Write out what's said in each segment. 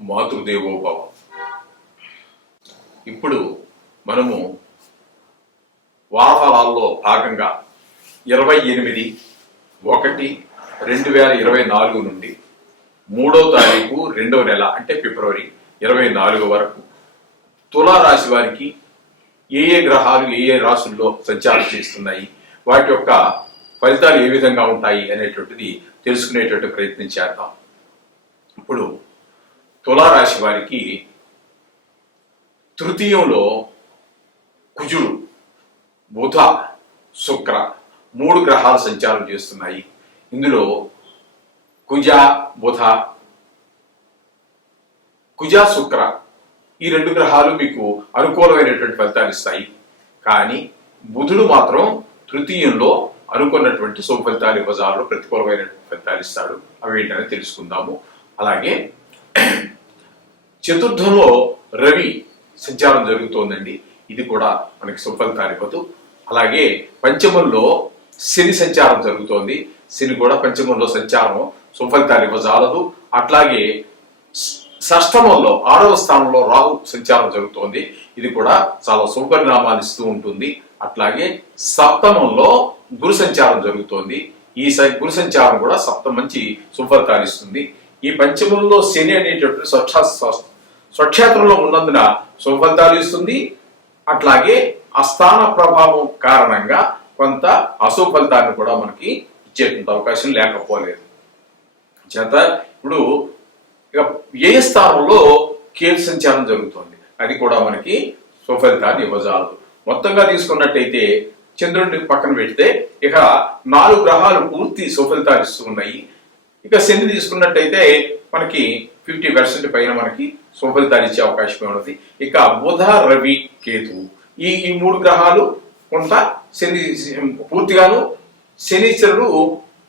మాతృదేవోభవ. ఇప్పుడు మనము వారఫలాల్లో భాగంగా 28/1/2024 నుండి 3వ తారీఖు 2వ నెల అంటే ఫిబ్రవరి 24 వరకు తులారాశి వారికి ఏ గ్రహాలు ఏ రాశుల్లో సంచారం చేస్తున్నాయి, వాటి యొక్క ఫలితాలు ఏ విధంగా ఉంటాయి అనేటువంటిది తెలుసుకునేటువంటి ప్రయత్నం చేద్దాం. ఇప్పుడు తులారాశి వారికి తృతీయంలో కుజుడు, బుధ, శుక్ర 3 గ్రహాలు సంచారం చేస్తున్నాయి. ఇందులో కుజ శుక్ర ఈ 2 గ్రహాలు మీకు అనుకూలమైనటువంటి ఫలితాలు ఇస్తాయి. కానీ బుధుడు మాత్రం తృతీయంలో అనుకున్నటువంటి శుభ ఫలితాలు ఇవ్వజాలు, ప్రతికూలమైనటువంటి ఫలితాలు ఇస్తాడు. అవి ఏంటనే తెలుసుకుందాము. అలాగే చతుర్థంలో రవి సంచారం జరుగుతోందండి, ఇది కూడా మనకి శుభ ఫలితాలు ఇవ్వదు. అలాగే పంచమంలో శని సంచారం జరుగుతోంది, శని కూడా పంచమంలో సంచారం శుభ ఫలితాలు ఇవ్వజాలదు. అట్లాగే షష్టమంలో 6వ స్థానంలో రాహు సంచారం జరుగుతోంది, ఇది కూడా చాలా శుభ పరిణామాలు ఇస్తూ ఉంటుంది. అట్లాగే సప్తమంలో గురు సంచారం జరుగుతోంది, ఈ గురు సంచారం కూడా మంచి శుభ ఫలితాలు ఇస్తుంది. ఈ పంచమంలో శని అనేటటువంటి స్వక్షేత్రంలో ఉన్నందున శుభ ఫలితాలు ఇస్తుంది. అట్లాగే ఆ స్థాన ప్రభావం కారణంగా కొంత అశుభ ఫలితాన్ని కూడా మనకి ఇచ్చేటువంటి అవకాశం లేకపోలేదు. చేత ఇప్పుడు ఇక ఏ స్థానంలో కేతు సంచారం జరుగుతుంది, అది కూడా మనకి శుభ ఫలితాన్ని ఇవ్వజాలదు. మొత్తంగా తీసుకున్నట్టయితే చంద్రుడిని పక్కన పెడితే ఇక 4 గ్రహాలు పూర్తి శుభ ఫలితాలు ఇస్తూ ఉన్నాయి. ఇక శని తీసుకున్నట్టయితే మనకి 50% పైన మనకి శుభ ఫలితాలు ఇచ్చే అవకాశం ఉన్నది. ఇక బుధ, రవి, కేతు ఈ 3 గ్రహాలు కొంత శని పూర్తిగాను, శనిశ్వరుడు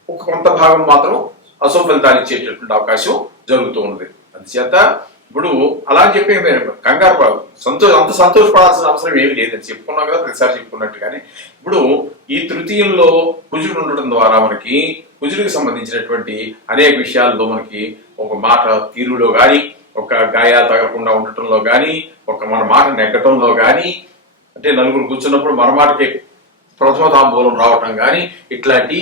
ఒక కొంత భాగం మాత్రం అశుభ ఫలితాలు ఇచ్చేటటువంటి అవకాశం జరుగుతూ ఉన్నది. అందుచేత ఇప్పుడు అలా అని చెప్పి కంగారు అంత సంతోషపడాల్సిన అవసరం ఏమి లేదని చెప్పుకున్నాం కదా, ప్రతిసారి చెప్పుకున్నట్టుగానే ఇప్పుడు ఈ తృతీయంలో కుజుడు ఉండటం ద్వారా మనకి కుజుడికి సంబంధించినటువంటి అనేక విషయాల్లో మనకి ఒక మాట తీరులో కానీ, ఒక గాయాలు తగలకుండా ఉండటంలో కానీ, మన మాట నెగ్గటంలో కానీ, అంటే నలుగురు కూర్చున్నప్పుడు మన మాటకి ప్రథమ తాంబూలం రావటం కానీ, ఇట్లాంటి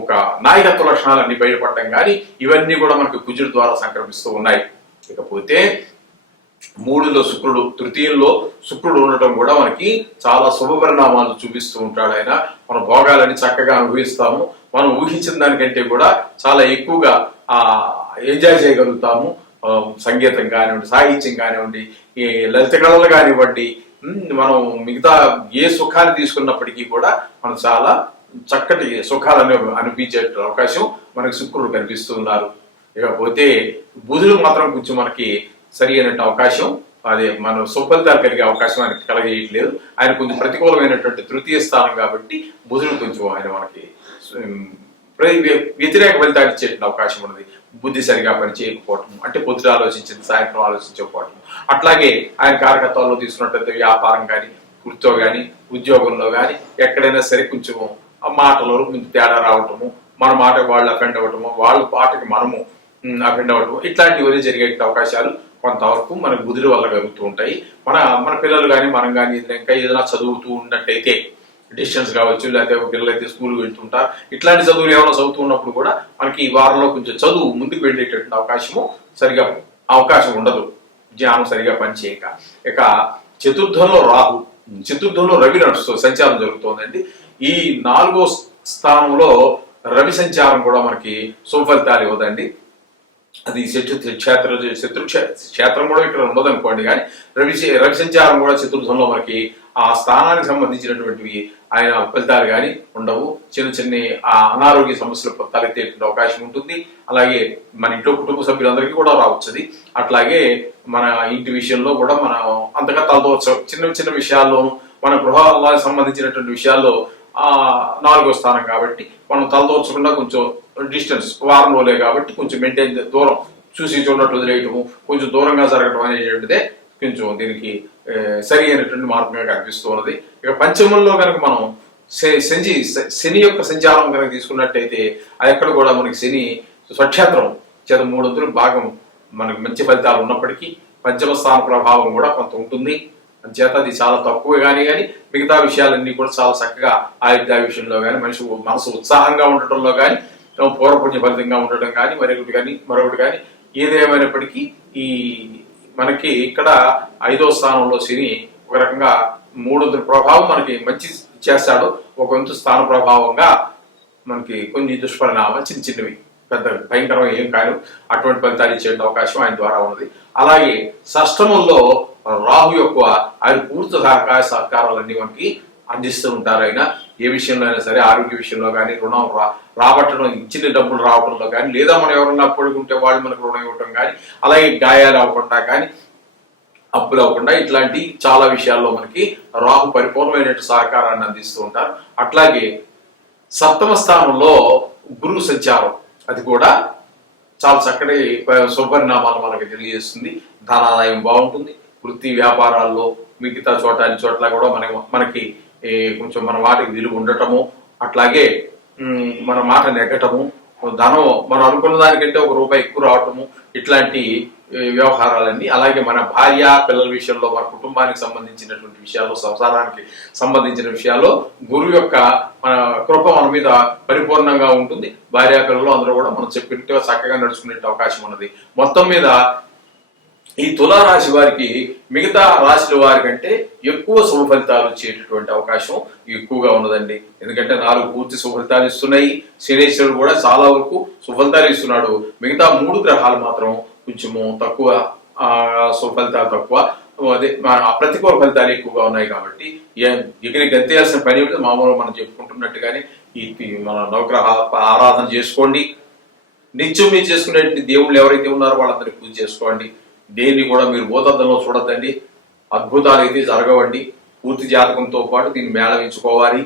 ఒక నాయకత్వ లక్షణాలన్నీ బయటపడటం కానీ, ఇవన్నీ కూడా మనకి కుజుడు ద్వారా సంక్రమిస్తూ ఉన్నాయి. ఇకపోతే 3లో శుక్రుడు, తృతీయంలో శుక్రుడు ఉండటం కూడా మనకి చాలా శుభ పరిణామాలు చూపిస్తూ ఉంటాడు. ఆయన మన భోగాలని చక్కగా అనుభవిస్తాము, మనం ఊహించిన దానికంటే కూడా చాలా ఎక్కువగా ఎంజాయ్ చేయగలుగుతాము. సంగీతం కానివ్వండి, సాహిత్యం కానివ్వండి, ఈ లలిత కళలు కానివ్వండి, మనం మిగతా ఏ సుఖాన్ని తీసుకున్నప్పటికీ కూడా మనం చాలా చక్కటి సుఖాలను అనిపించే అవకాశం మనకి శుక్రుడు కనిపిస్తున్నారు. ఇకపోతే బుధుడు మాత్రం కొంచెం మనకి సరి అయినట్టు అవకాశం, అదే మనం సుఫలితాలు కలిగే అవకాశం ఆయనకి కలగేయట్లేదు. ఆయన కొంచెం ప్రతికూలమైనటువంటి తృతీయ స్థానం కాబట్టి బుధుడు కొంచెం ఆయన మనకి వ్యతిరేక ఫలితాలు ఇచ్చేటువంటి అవకాశం ఉన్నది. బుద్ధి సరిగా పనిచేయకపోవటం, అంటే పొద్దున ఆలోచించింది సాయంత్రం ఆలోచించకపోవటం. అట్లాగే ఆయన కారకత్వాల్లో తీసుకున్నట్లయితే వ్యాపారం కానీ, వృత్తిలో కానీ, ఉద్యోగంలో కానీ ఎక్కడైనా సరే కొంచెం ఆ మాటలో కొంచెం తేడా రావటము, మన మాట వాళ్ళు అఫెండ్ అవ్వటము, వాళ్ళ పాటకి మనము అఫెండ్ అవ్వటము, ఇట్లాంటివన్నీ జరిగే అవకాశాలు కొంతవరకు మనకు బుధుడి వల్ల కలుగుతూ ఉంటాయి. మన పిల్లలు కానీ మనం కానీ ఇంకా ఏదైనా చదువుతూ ఉన్నట్టయితే, డిస్టెన్స్ కావచ్చు, లేకపోతే పిల్లలు అయితే స్కూల్కి వెళ్తుంటారు, ఇట్లాంటి చదువులు ఏమైనా చదువుతూ ఉన్నప్పుడు కూడా మనకి ఈ వారంలో కొంచెం చదువు ముందుకు వెళ్ళేటటువంటి అవకాశం ఉండదు, జ్ఞానం సరిగా పనిచేయక. ఇక చతుర్థంలో రాహు, చతుర్థంలో రవి సంచారం జరుగుతోందండి. ఈ 4వ స్థానంలో రవి సంచారం కూడా మనకి శుభ ఫలితాలు ఇవ్వదండి. అది క్షేత్రం కూడా ఇక్కడ ఉండదు అనుకోండి. కానీ రవి సంచారం కూడా చతుర్థంలో మనకి ఆ స్థానానికి సంబంధించినటువంటివి ఆయన ఫలితాలు కానీ ఉండవు. చిన్న అనారోగ్య సమస్యలు తలెత్తే అవకాశం ఉంటుంది. అలాగే మన ఇంట్లో కుటుంబ సభ్యులందరికీ కూడా రావచ్చు. అట్లాగే మన ఇంటి విషయంలో కూడా మనం అంతగా తలదోచ చిన్న విషయాల్లోనూ మన గృహాలకు సంబంధించినటువంటి విషయాల్లో 4వ స్థానం కాబట్టి మనం తలదోర్చకుండా కొంచెం డిస్టెన్స్ వారం రోజులే కాబట్టి కొంచెం మెయింటైన్ దూరం చూసి చూడటం వదిలేయటము, కొంచెం దూరంగా జరగటం అనేటువంటిదే కొంచెం దీనికి సరి అయినటువంటి మార్గంగా కనిపిస్తూ ఉన్నది. ఇక పంచమంలో కనుక మనం శని యొక్క సంచారం కనుక తీసుకున్నట్టయితే అది ఎక్కడ కూడా మనకి శని స్వక్షేత్రం చేత 3/3 భాగం మనకు మంచి ఫలితాలు ఉన్నప్పటికీ పంచమ స్థాన ప్రభావం కూడా కొంత ఉంటుంది. అంచేత అది చాలా తక్కువ కానీ మిగతా విషయాలన్నీ కూడా చాలా చక్కగా ఆయుర్దాయ విషయంలో కానీ మనసు ఉత్సాహంగా ఉండటంలో కానీ పూర్వపుణ్య ఫలితంగా ఉండటం కానీ మరొకటి కానీ ఏదేమైనప్పటికీ ఈ మనకి ఇక్కడ 5వ స్థానంలో శని ఒక రకంగా 300 ప్రభావం మనకి మంచి చేస్తాడు. ఒక వంతు స్థాన ప్రభావంగా మనకి కొన్ని దుష్పరిణామాలు చిన్నవి పెద్ద భయంకరమైన ఏం కాదు అటువంటి ఫలితాలు ఇచ్చే అవకాశం ఆయన ద్వారా ఉన్నది. అలాగే షష్టమంలో రాహు యొక్క ఆయన పూర్తి సహకారాలన్నీ మనకి అందిస్తూ ఉంటారు. ఆయన ఏ విషయంలో అయినా సరే, ఆరోగ్య విషయంలో కానీ, రుణం రాబట్టడం, ఇచ్చిన డబ్బులు రావడంలో కానీ, లేదా మనం ఎవరన్నా పడుకుంటే వాళ్ళు మనకు రుణం ఇవ్వడం కానీ, అలాగే గాయాలు అవ్వకుండా కానీ, అప్పులు అవ్వకుండా ఇట్లాంటి చాలా విషయాల్లో మనకి రాహు పరిపూర్ణమైన సహకారాన్ని అందిస్తూ ఉంటారు. అట్లాగే 7వ స్థానంలో గురువు సంచారం అది కూడా చాలా చక్కటి శుభపరిణామాలు మనకి తెలియజేస్తుంది. ధనాదాయం బాగుంటుంది. వృత్తి వ్యాపారాల్లో మిగతా చోట్ల కూడా మనకి కొంచెం మన వాటికి విలువ ఉండటము, అట్లాగే మన మాట నెగ్గటము, ధనం మనం అనుకున్న దానికంటే ₹1 ఎక్కువ రావటము, ఇట్లాంటి వ్యవహారాలన్నీ. అలాగే మన భార్య పిల్లల విషయంలో, మన కుటుంబానికి సంబంధించినటువంటి విషయాల్లో, సంసారానికి సంబంధించిన విషయాల్లో గురువు యొక్క మన కృప మన మీద పరిపూర్ణంగా ఉంటుంది. భార్య పిల్లలు అందరూ కూడా మనం చెప్పినట్టుగా చక్కగా నడుచుకునే అవకాశం ఉన్నది. మొత్తం మీద ఈ తులారాశి వారికి మిగతా రాశుల వారి కంటే ఎక్కువ శుభ ఫలితాలు వచ్చేటటువంటి అవకాశం ఎక్కువగా ఉన్నదండి. ఎందుకంటే 4 పూర్తి శుభ ఫలితాలు ఇస్తున్నాయి. శనేశ్వరుడు కూడా చాలా వరకు శుభ ఫలితాలు ఇస్తున్నాడు. మిగతా 3 గ్రహాలు మాత్రం కొంచెము తక్కువ శుభ ఫలితాలు తక్కువ, అదే ప్రతికూల ఫలితాలు ఎక్కువగా ఉన్నాయి. కాబట్టి ఇక్కడ గంతేయాల్సిన పని మామూలుగా మనం చెప్పుకుంటున్నట్టుగానే ఈ మన నవగ్రహ ఆరాధన చేసుకోండి. నిత్యం మీరు చేసుకునే దేవుళ్ళు ఎవరైతే ఉన్నారో వాళ్ళందరినీ పూజ చేసుకోండి. దేన్ని కూడా మీరు భూతద్దంలో చూడద్దండి. అద్భుతాలు అయితే జరగవండి. పూర్తి జాతకంతో పాటు దీన్ని మేళవించుకోవాలి.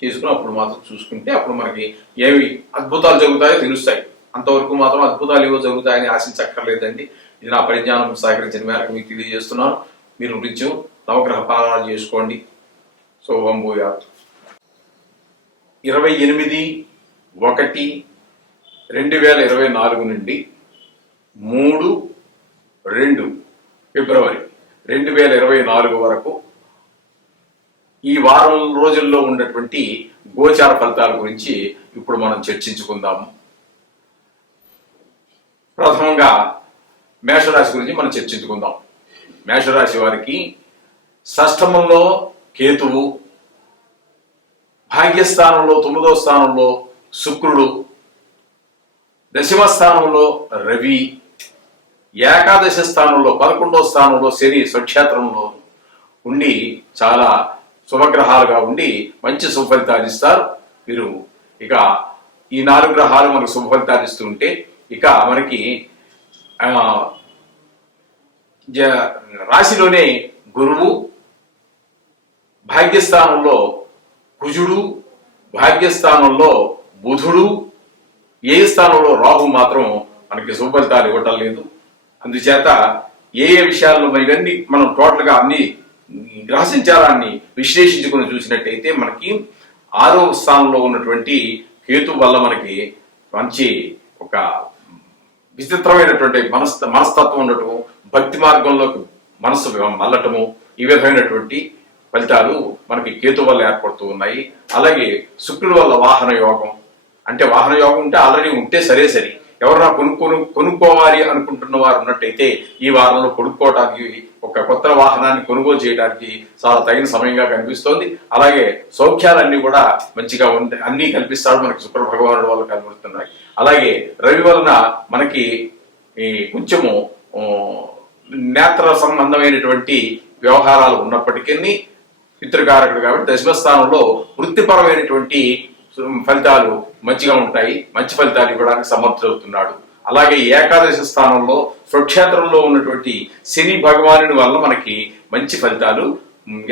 చేసుకుని అప్పుడు మాత్రం చూసుకుంటే అప్పుడు మనకి ఏవి అద్భుతాలు జరుగుతాయో తెలుస్తాయి. అంతవరకు మాత్రం అద్భుతాలు ఏవో జరుగుతాయని ఆశించక్కర్లేదండి. ఇది నా పరిజ్ఞానం సహకరించిన మేరకు మీకు తెలియజేస్తున్నాను. మీరు నిత్యం నవగ్రహ పాలన చేసుకోండి. శుభం భూయాత్. 28/1/2024 నుండి 3-2 ఫిబ్రవరి 2024 వరకు ఈ వారం రోజుల్లో ఉన్నటువంటి గోచార ఫలితాల గురించి ఇప్పుడు మనం చర్చించుకుందాము. ప్రథమంగా మేషరాశి గురించి మనం చర్చించుకుందాం. మేషరాశి వారికి షష్టమంలో కేతువు, భాగ్యస్థానంలో 9వ స్థానంలో శుక్రుడు, దశమ స్థానంలో రవి, ఏకాదశ స్థానంలో 11వ స్థానంలో శని స్వక్షేత్రంలో ఉండి చాలా శుభగ్రహాలుగా ఉండి మంచి శుభ ఫలితాలు ఇస్తారు. మీరు ఇక ఈ 4 గ్రహాలు మనకు శుభ ఫలితాలు ఇస్తుంటే ఇక మనకి రాశిలోనే గురువు, భాగ్యస్థానంలో కుజుడు, భాగ్యస్థానంలో బుధుడు, ఏ స్థానంలో రాహు మాత్రం మనకి శుభ ఫలితాలు ఇవ్వటం లేదు. అందుచేత ఏ విషయాల్లో ఇవన్నీ మనం టోటల్గా అన్ని గ్రహ సంచారాన్ని విశ్లేషించుకుని చూసినట్టయితే మనకి 6వ స్థానంలో ఉన్నటువంటి కేతు వల్ల మనకి మంచి ఒక విచిత్రమైనటువంటి మనస్తత్వం ఉండటము, భక్తి మార్గంలోకి మనసు మళ్ళటము, ఈ విధమైనటువంటి ఫలితాలు మనకి కేతు వల్ల ఏర్పడుతూ ఉన్నాయి. అలాగే శుక్రుడు వల్ల వాహన యోగం, అంటే వాహన యోగం ఉంటే ఆల్రెడీ ఉంటే సరే ఎవరన్నా కొనుక్కోవాలి అనుకుంటున్న వారు ఉన్నట్టయితే ఈ వారంలో కొనుక్కోవడానికి, ఒక కొత్త వాహనాన్ని కొనుగోలు చేయడానికి చాలా తగిన సమయంగా కనిపిస్తోంది. అలాగే సౌఖ్యాలన్నీ కూడా మంచిగా అన్ని కల్పిస్తాడు మనకి శుక్ర భగవానుడి వల్ల కనబడుతున్నాయి. అలాగే రవి వలన మనకి కొంచెము నేత్ర సంబంధమైనటువంటి వ్యవహారాలు ఉన్నప్పటికీ పితృకారకుడు కాబట్టి దశమ స్థానంలో వృత్తిపరమైనటువంటి ఫలితాలు మంచిగా ఉంటాయి. మంచి ఫలితాలు ఇవ్వడానికి సమర్థుడవుతున్నాడు. అలాగే ఏకాదశ స్థానంలో స్వక్షేత్రంలో ఉన్నటువంటి శని భగవానుడి వల్ల మనకి మంచి ఫలితాలు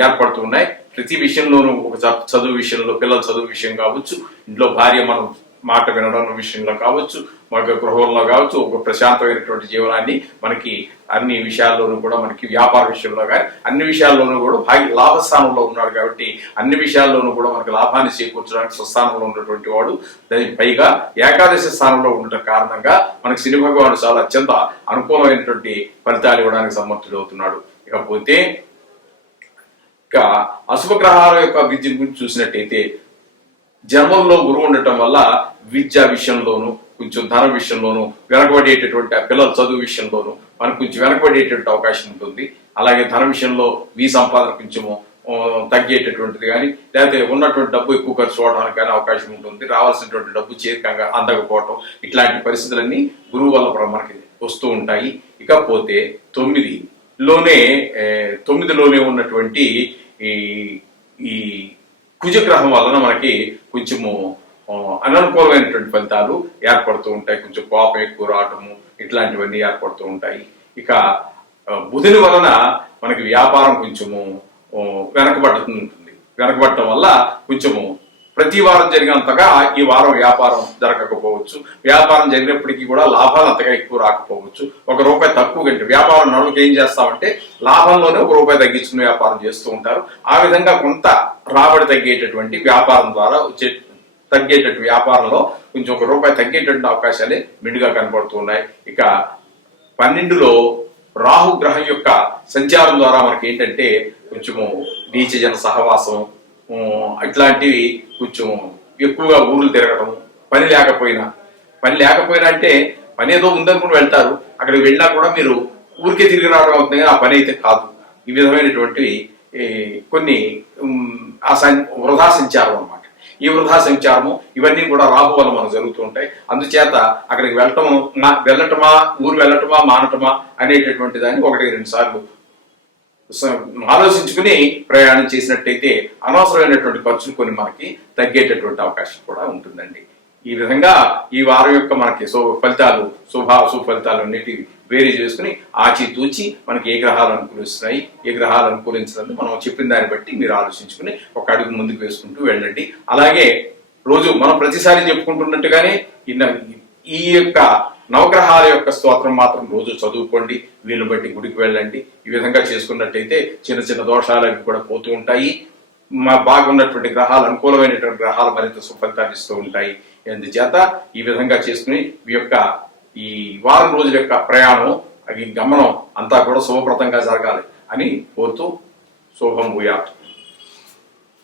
ఏర్పడుతున్నాయి. ప్రతి విషయంలోనూ ఒక చదువు విషయంలో, పిల్లల చదువు విషయం కావచ్చు, ఇంట్లో భార్య మనం మాట వినడం విషయంలో కావచ్చు, మన గృహంలో కావచ్చు, ఒక ప్రశాంతమైనటువంటి జీవనాన్ని మనకి అన్ని విషయాల్లోనూ కూడా, మనకి వ్యాపార విషయంలో కానీ అన్ని విషయాల్లోనూ కూడా లాభస్థానంలో ఉన్నాడు కాబట్టి అన్ని విషయాల్లోనూ కూడా మనకు లాభాన్ని చేకూర్చడానికి స్వస్థానంలో ఉన్నటువంటి వాడు, పైగా ఏకాదశి స్థానంలో ఉండటం కారణంగా మనకి శని భగవానుడు చాలా అత్యంత అనుకూలమైనటువంటి ఫలితాలు ఇవ్వడానికి సమర్థుడవుతున్నాడు. ఇకపోతే ఇక అశుభ గ్రహాల యొక్క విద్య గురించి చూసినట్టయితే, జన్మంలో గురువు ఉండటం వల్ల విద్యా విషయంలోను, కొంచెం ధన విషయంలోను వెనకబడేటటువంటి పిల్లల చదువు విషయంలోను మనకు కొంచెం వెనకబడేటటువంటి అవకాశం ఉంటుంది. అలాగే ధన విషయంలో సంపాదన కొంచెము తగ్గేటటువంటిది కానీ, లేకపోతే ఉన్నటువంటి డబ్బు ఎక్కువ ఖర్చు అవడానికి కానీ అవకాశం ఉంటుంది. రావాల్సినటువంటి డబ్బు చేరికంగా అందకపోవటం, ఇట్లాంటి పరిస్థితులన్నీ గురువు వల్ల మనకి వస్తూ ఉంటాయి. ఇకపోతే తొమ్మిదిలోనే ఉన్నటువంటి ఈ కుజగ్రహం వలన మనకి కొంచెము అననుకూలమైనటువంటి ఫలితాలు ఏర్పడుతూ ఉంటాయి. కొంచెం కోపం ఎక్కువ రావటము, ఇట్లాంటివన్నీ ఏర్పడుతూ ఉంటాయి. ఇక బుధుని వలన మనకి వ్యాపారం కొంచెము వెనకబడటం వల్ల కొంచెము ప్రతి వారం జరిగినంతగా ఈ వారం వ్యాపారం జరగకపోవచ్చు. వ్యాపారం జరిగినప్పటికీ కూడా లాభాలు అంతగా ఎక్కువ రాకపోవచ్చు. ₹1 తక్కువ కంటే వ్యాపారం నడువుకి ఏం చేస్తామంటే లాభంలోనే ₹1 తగ్గించుకుని వ్యాపారం చేస్తూ ఉంటారు. ఆ విధంగా కొంత రాబడి తగ్గేటటువంటి వ్యాపారం ద్వారా తగ్గేటటువంటి వ్యాపారంలో కొంచెం ₹1 తగ్గేటటువంటి అవకాశాలే మెండుగా కనబడుతూ ఉన్నాయి. ఇక 12లో రాహు గ్రహం యొక్క సంచారం ద్వారా మనకి ఏంటంటే కొంచెము నీచజన సహవాసం, ఇట్లాంటివి కొంచెం ఎక్కువగా ఊర్లు తిరగడం, పని లేకపోయినా అంటే పని ఏదో ఉందనుకుని వెళ్తారు, అక్కడికి వెళ్ళినా కూడా మీరు ఊరికే తిరిగి రావడం అవుతుంది కానీ ఆ పని అయితే కాదు. ఈ విధమైనటువంటి కొన్ని వృధా సంచారం అన్నమాట. ఈ వృధా సంచారము ఇవన్నీ కూడా రాహు వల్ల మనకు జరుగుతూ ఉంటాయి. అందుచేత అక్కడికి వెళ్ళటమా ఊరు వెళ్ళటమా మానటమా అనేటటువంటి దాన్ని 1-2 సార్లు ఆలోచించుకుని ప్రయాణం చేసినట్టయితే అనవసరమైనటువంటి ఖర్చులు కొన్ని మనకి తగ్గేటటువంటి అవకాశం కూడా ఉంటుందండి. ఈ విధంగా ఈ వారం యొక్క మనకి ఫలితాలు, శుభాశుభ ఫలితాలు అన్నిటి వేరీ చేసుకుని ఆచితూచి మనకి ఏ గ్రహాలు అనుకూలిస్తున్నాయి, ఏ గ్రహాలు అనుకూలించినందుకు మనం చెప్పిన దాన్ని బట్టి మీరు ఆలోచించుకుని ఒక అడుగు ముందుకు వేసుకుంటూ వెళ్ళండి. అలాగే రోజు మనం ప్రతిసారి చెప్పుకుంటున్నట్టుగానే ఈ యొక్క నవగ్రహాల యొక్క స్తోత్రం మాత్రం రోజు చదువుకోండి. వీళ్ళని బట్టి గుడికి వెళ్ళండి. ఈ విధంగా చేసుకున్నట్టయితే చిన్న చిన్న దోషాలు అవి కూడా పోతూ ఉంటాయి. బాగున్నటువంటి గ్రహాలు, అనుకూలమైనటువంటి గ్రహాలు మరింత సుఫలితాలు ఇస్తూ ఉంటాయి. అందుచేత ఈ విధంగా చేసుకుని ఈ వారం రోజుల యొక్క ప్రయాణం, గమనం అంతా కూడా శుభప్రదంగా జరగాలి అని కోరుతూ శుభం భూయాత్.